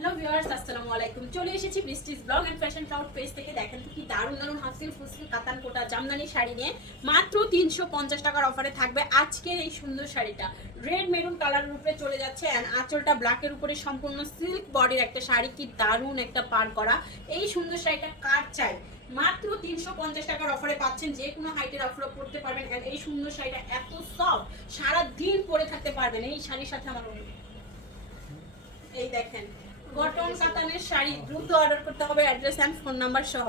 Hello viewers, আসসালামু আলাইকুম। চলে এসেছি Brishti's blog and fashion cloud page থেকে। দেখেন তো কি দারুণ দারুণ হাফ সিল্ক, ফুল সিল্ক, কাতান কোটা জামদানি শাড়ি নিয়ে মাত্র 350 টাকার অফারে থাকবে আজকের এই সুন্দর শাড়িটা। রেড মেরুন কালারের উপরে চলে যাচ্ছে এন্ড আঁচলটা ব্ল্যাকের উপরে সম্পূর্ণ সিল্ক বডির একটা শাড়ি। কি দারুণ একটা পার করা এই সুন্দর শাড়িটা কার চাই? মাত্র 350 টাকার অফারে পাচ্ছেন। যে কোনো হাইটের অফারে পড়তে পারবেন এন্ড এই সুন্দর শাড়িটা এত সফট, সারা দিন পরে থাকতে পারবেন এই শাড়ির সাথে। আমার এই দেখেন কটন কাতানের শাড়ি, দ্রুত অর্ডার করতে হবে অ্যাড্রেস এন্ড ফোন নাম্বার সহ।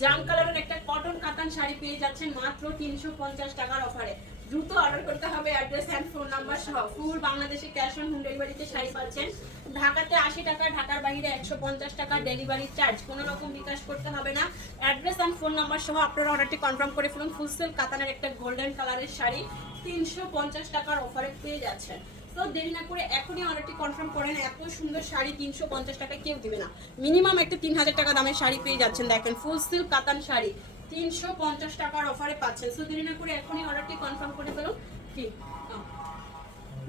জাম কালারের একটা কটন কাতান শাড়ি পেয়ে যাচ্ছেন মাত্র 350 টাকার অফারে। দ্রুত অর্ডার করতে হবে অ্যাড্রেস এন্ড ফোন নাম্বার সহ। ফুল বাংলাদেশে ক্যাশ অন হোম ডেলিভারিতে শাড়ি পাচ্ছেন। ঢাকাতে 80 টাকা, ঢাকার বাইরে 150 টাকা ডেলিভারি চার্জ। কোনো রকম বিকাশ করতে হবে না। অ্যাড্রেস এন্ড ফোন নাম্বার সহ আপনারা অর্ডারটি কনফার্ম করে ফেলুন। ফুল সিল্ক কাতানের একটা গোল্ডেন কালারের শাড়ি 350 টাকার অফারে পেয়ে যাচ্ছেন। তো দেরি না করে এখনই অর্ডারটি কনফার্ম করেন। এত সুন্দর শাড়ি 350 টাকা কেউ দিবে না। মিনিমাম একটা 3000 টাকা দামের শাড়ি পেয়ে যাচ্ছেন। দেখেন ফুল সিল্ক কাতান শাড়ি 350 টাকার অফারে পাচ্ছেন। সো দেরি না করে এখনই অর্ডারটি কনফার্ম করে ফেলুন। কি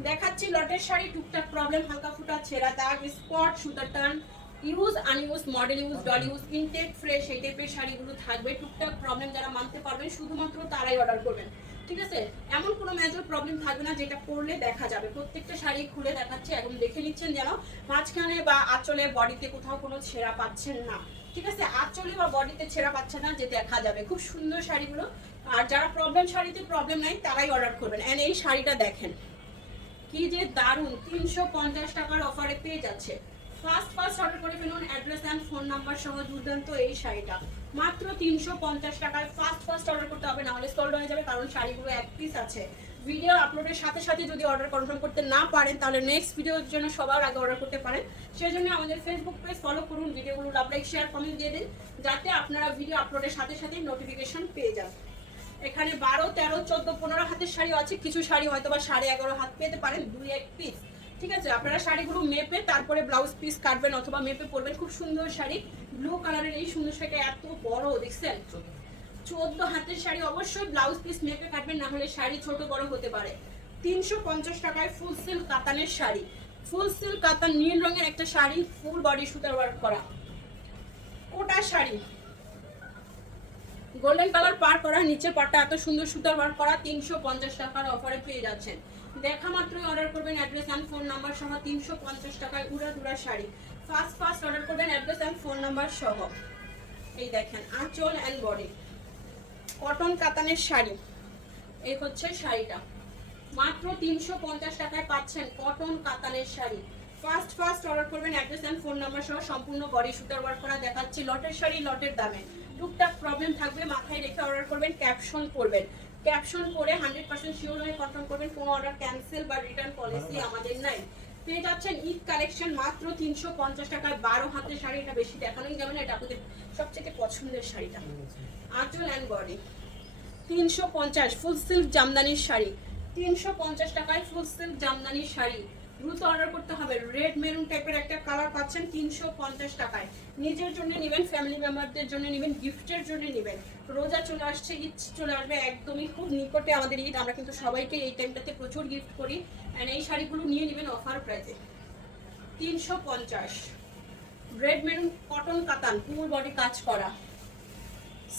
দেখাচ্ছি লটের শাড়ি, টুকটাক প্রবলেম, হালকা ফুটা ছেঁড়া দাগ, স্পট, সুতার টান, use unuse, model use, dull use, intact fresh, এই টাইপের শাড়িগুলো থাকবে। টুকটাক প্রবলেম যারা মানতে পারবেন শুধুমাত্র তারাই অর্ডার করবেন, ঠিক আছে? এমন কোনো মেজর প্রবলেম থাকবে না যেটা করলে দেখা যাবে। প্রত্যেকটা শাড়ি খুলে দেখাচ্ছে এবং দেখে নিচ্ছেন যেন মাঝখানে বা আঁচলে বডিতে কোথাও কোনো ছেঁড়া পাচ্ছেন না, ঠিক আছে? আঁচলে বা বডিতে ছেঁড়া পাচ্ছেন না যে দেখা যাবে। খুব সুন্দর শাড়িগুলো। আর যারা প্রবলেম শাড়িতে প্রবলেম নাই তারাই অর্ডার করবেন। এন্ড এই শাড়িটা দেখেন কি যে দারুণ, 350 টাকার অফারে পেয়ে যাচ্ছে। ফার্স্ট অর্ডার করে ফেলুন অ্যাড্রেস এন্ড ফোন নাম্বার সহ। দুর্দান্ত এই শাড়িটা মাত্র 350 টাকায় ফার্স্ট অর্ডার করতে হবে, না হলে সোল্ড হয়ে যাবে, কারণ শাড়িগুলো এক পিস আছে। ভিডিও আপলোডের সাথে সাথে যদি অর্ডার কনফার্ম করতে না পারেন তাহলে নেক্সট ভিডিওর জন্য সবার আগে অর্ডার করতে পারেন। সেজন্য আমাদের ফেসবুক পেজ ফলো করুন, ভিডিওগুলো লাইক শেয়ার কমেন্ট দিয়ে দিন যাতে আপনারা ভিডিও আপলোডের সাথে সাথে নোটিফিকেশন পেয়ে যান। এখানে 12, 13, 14, 15 হাতের শাড়ি আছে। কিছু শাড়ি হয়তো বা 11.5 হাত পেতে পারেন, 2-1 পিস, ঠিক আছে? আপনারা শাড়িগুলো মেপে তারপরে ব্লাউজ পিস কাটবেন অথবা মেপে পরবেন। খুব সুন্দর শাড়ি, ব্লু কালারের এই সুন্দর শাড়িটা এত বড়, দেখছেন? 14 হাতের শাড়ি, অবশ্যই ব্লাউজ পিস মেপে কাটবেন, না হলে শাড়ি ছোট বড় হতে পারে। 350 টাকায় ফুল সিল্ক কাতানের শাড়ি, ফুল সিল্ক কাতান নীল রঙের একটা শাড়ি, ফুল বডি সুতার ওয়ার্ক করা কোটা শাড়ি, গোল্ডেন কালার পার করা, নিচের পাটটা এত সুন্দর সুতার ওয়ার্ক করা। 350 টাকার অফারে পেয়ে যাচ্ছেন। দেখা মাত্রই অর্ডার করবেন অ্যাড্রেস এন্ড ফোন নাম্বার সহ। 350 টাকায় উড়া শাড়ি। ফার্স্ট অর্ডার করবেন অ্যাড্রেস এন্ড ফোন নাম্বার সহ। এই দেখেন আঁচল এন্ড বডি, কটন কাতানের শাড়ি। এই হচ্ছে শাড়িটা মাত্র 350 টাকায় পাচ্ছেন কটন কাতানের শাড়ি। ফার্স্ট অর্ডার করবেন অ্যাড্রেস এন্ড ফোন নাম্বার সহ। সম্পূর্ণ বডি সুতার ওয়ার্ক করা দেখাচ্ছি। লটের শাড়ি লটের দামে। টুকটাক প্রবলেম থাকবে, মাথায় রেখে অর্ডার করবেন। ক্যাপশন করবেন, ক্যাপশন করে 100% শিওর হয়ে কনফার্ম করবেন। কোনো অর্ডার ক্যান্সেল বা রিটার্ন পলিসি আমাদের নাই। পেয়ে যাচ্ছেন ঈদ কালেকশন মাত্র 350 টাকায় 12 হাতের শাড়ি। এটা বেশি দেখানোই যাবে না, এটা আপনাদের সবচেয়ে পছন্দের শাড়িটা। আঁচল অ্যান্ড বডি 350। ফুল সিল্ক জামদানির শাড়ি 350 টাকায় ফুল সিল্ক জামদানির শাড়ি। দ্রুত অর্ডার করতে হবে। রেড মেরুন টাইপের একটা কালার পাচ্ছেন 350 টাকায়। নিজের জন্য নেবেন, ফ্যামিলি মেম্বারদের জন্য নেবেন, গিফটের জন্য নেবেন। রোজা চলে আসছে, ঈদ চলে আসবে, একদমই খুব নিকটে আমাদের ঈদ। আমরা কিন্তু সবাইকে এই টাইমটাতে প্রচুর গিফট করি। অ্যান্ড এই শাড়িগুলো নিয়ে নেবেন অফার প্রাইসে 350। রেড মেরুন কটন কাতান, ফুল বডি কাজ করা,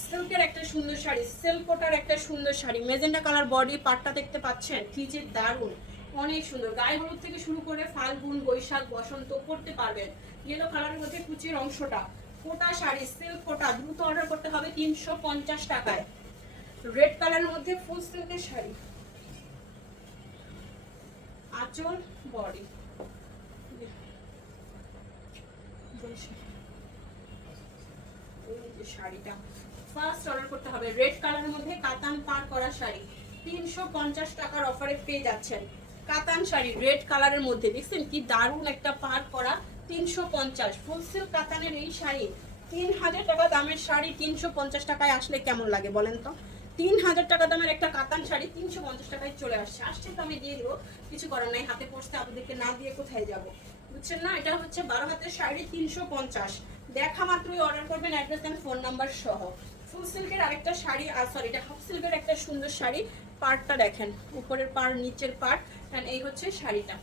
সিল্কের একটা সুন্দর শাড়ি, সিল্ক কোটার একটা সুন্দর শাড়ি। মেজেন্টা কালার বডি পাটটা দেখতে পাচ্ছেন কি যে দারুণ, অনেক সুন্দর। গায়ে হলুদ থেকে শুরু করে ফাল্গুন, বৈশাখ, বসন্ত পরতে পারবেন। ইয়েলো কালারের মধ্যে কুচির অংশটা, কোটা শাড়ি, সিল্ক কোটা। দ্রুত অর্ডার করতে হবে 350 টাকায়। রেড কালারের মধ্যে ফুল সিল্কের শাড়ি, আঁচল বডি। শাড়িটা ফার্স্ট অর্ডার করতে হবে। রেড কালারের মধ্যে কাতান পার করা শাড়ি 350 টাকার অফারে পেয়ে যাচ্ছেন। কাতান শাড়ি রেড কালারের মধ্যে, দেখছেন কি দারুণ একটা পার করা। 350 ফুল সিল্ক কাতানের এই শাড়ি। 3000 টাকা দামের শাড়ি 350 টাকায় আসলে কেমন লাগে বলেন তো? 3000 টাকা দামের একটা কাতান শাড়ি 350 টাকায় চলে আসছে তো আমি দিয়ে দিব, কিছু করার নাই। হাতে পড়তে আপনাদেরকে না দিয়ে কোথায় যাব, বুঝছেন না? এটা হচ্ছে 12 হাতের শাড়ি 350। দেখা মাত্রই অর্ডার করবেন অ্যাড্রেস এন্ড ফোন নাম্বার সহ। ফুল সিল্কের আরেকটা শাড়ি, সরি এটা হাফ সিল্কের একটা সুন্দর শাড়ি। পাড়টা দেখেন, উপরের পাড়, নিচের পাড়, এন্ড এই হচ্ছে শাড়িটা।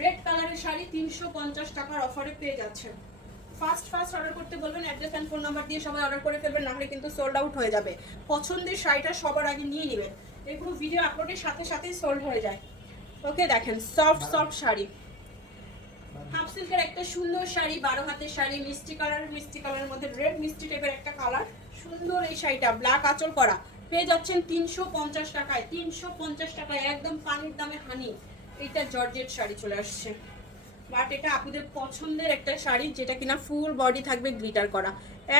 রেড কালারের শাড়ি 350 টাকার অফারে পেয়ে যাচ্ছেন। ফার্স্ট অর্ডার করতে বলবেন, অ্যাড্রেস অ্যান্ড ফোন নাম্বার দিয়ে সবাই অর্ডার করে ফেলবেন, নাহলে কিন্তু সোল্ড আউট হয়ে যাবে। পছন্দের শাড়িটা সবার আগে নিয়ে নেবেন, এগুলো ভিডিও আপলোডের সাথে সাথেই সোল্ড হয়ে যায়। ওকে, দেখেন সফট শাড়ি, হাফ সিল্কের একটা সুন্দর শাড়ি, 12 হাতের শাড়ি, মিষ্টি কালারের মধ্যে রেড মিষ্টি টাইপের একটা কালার, সুন্দর এই শাড়িটা ব্ল্যাক আঁচল করা, পেয়ে যাচ্ছেন 350 টাকায়। 350 টাকায় একদম পানির দামে হানি। এইটা জর্জেট শাড়ি চলে আসছে, বাট এটা আপনাদের পছন্দের একটা শাড়ি, যেটা কিনা ফুল বডি থাকবে গ্লিটার করা,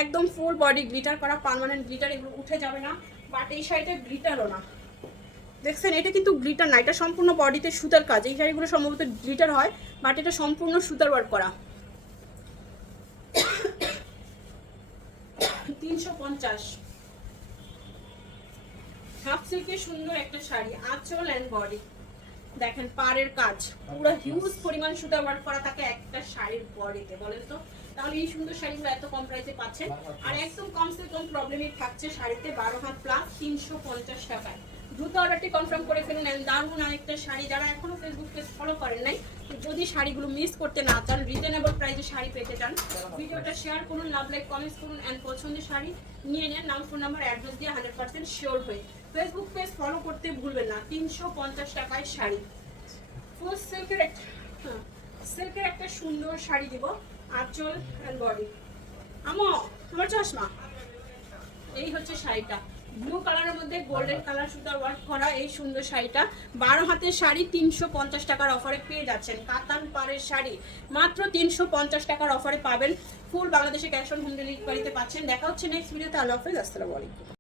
একদম ফুল বডি গ্লিটার করা, পার্মানেন্ট গ্লিটার, এগুলো উঠে যাবে না। বাট এই শাড়িটা গ্লিটারও না, দেখছেন এটা কিন্তু গ্লিটার না, এটা সম্পূর্ণ বডিতে সুতার কাজ। এই শাড়িগুলো সম্ভবত গ্লিটার হয়, বাট এটা সম্পূর্ণ সুতার ওয়ার্ক করা। 350। হাফ সিল্কের সুন্দর একটা শাড়ি, আঁচল এন্ড বডি, দেখেন পাড়ের কাজ, পুরো হিউজ পরিমাণ সুতা ওয়ার্ক করা থাকে একটা শাড়ির বডিতে, বলেন তো তাহলে এই সুন্দর শাড়িগুলো এত কম প্রাইসে পাচ্ছেন। আর একদম কমসে কম প্রবলেমই থাকছে শাড়িতে, 12 হাত প্লাস 350 টাকায়। দ্রুত অর্ডারটি কনফার্ম করে ফেলুন। দারুণ আরেকটা শাড়ি, যারা এখনো ফেসবুক পেজ ফলো করেন নাই, যদি শাড়িগুলো মিস করতে না চান, রিজনেবল প্রাইসে শাড়ি পেতে চান, ভিডিওটা শেয়ার করুন, লাভ লাইক কমেন্টস করুন, এন্ড পছন্দের শাড়ি নিয়ে নেন, নাম ফোন নাম্বার অ্যাড্রেস দিয়ে 100% শিওর হয়ে। ফেসবুক পেজ ফলো করতে ভুলবেন না। 350 টাকায় শাড়ি, ফুল সিল্কের একটা সুন্দর শাড়ি দিব, আঁচল এন্ড বডি। আমার চশমা, এই হচ্ছে শাড়িটা, ব্লু কালারের মধ্যে গোল্ডেন কালার সুতার ওয়ার্ক করা এই সুন্দর শাড়িটা, 12 হাতের শাড়ি 350 টাকার অফারে পেয়ে যাচ্ছেন। কাতান পাড়ের শাড়ি মাত্র 350 টাকার অফারে পাবেন, ফুল বাংলাদেশে ক্যাশ অন হোম ডেলিভারিতে পাচ্ছেন। দেখা হচ্ছে নেক্সট ভিডিওতে। আল্লাহ হাফেজ, আসসালামু আলাইকুম।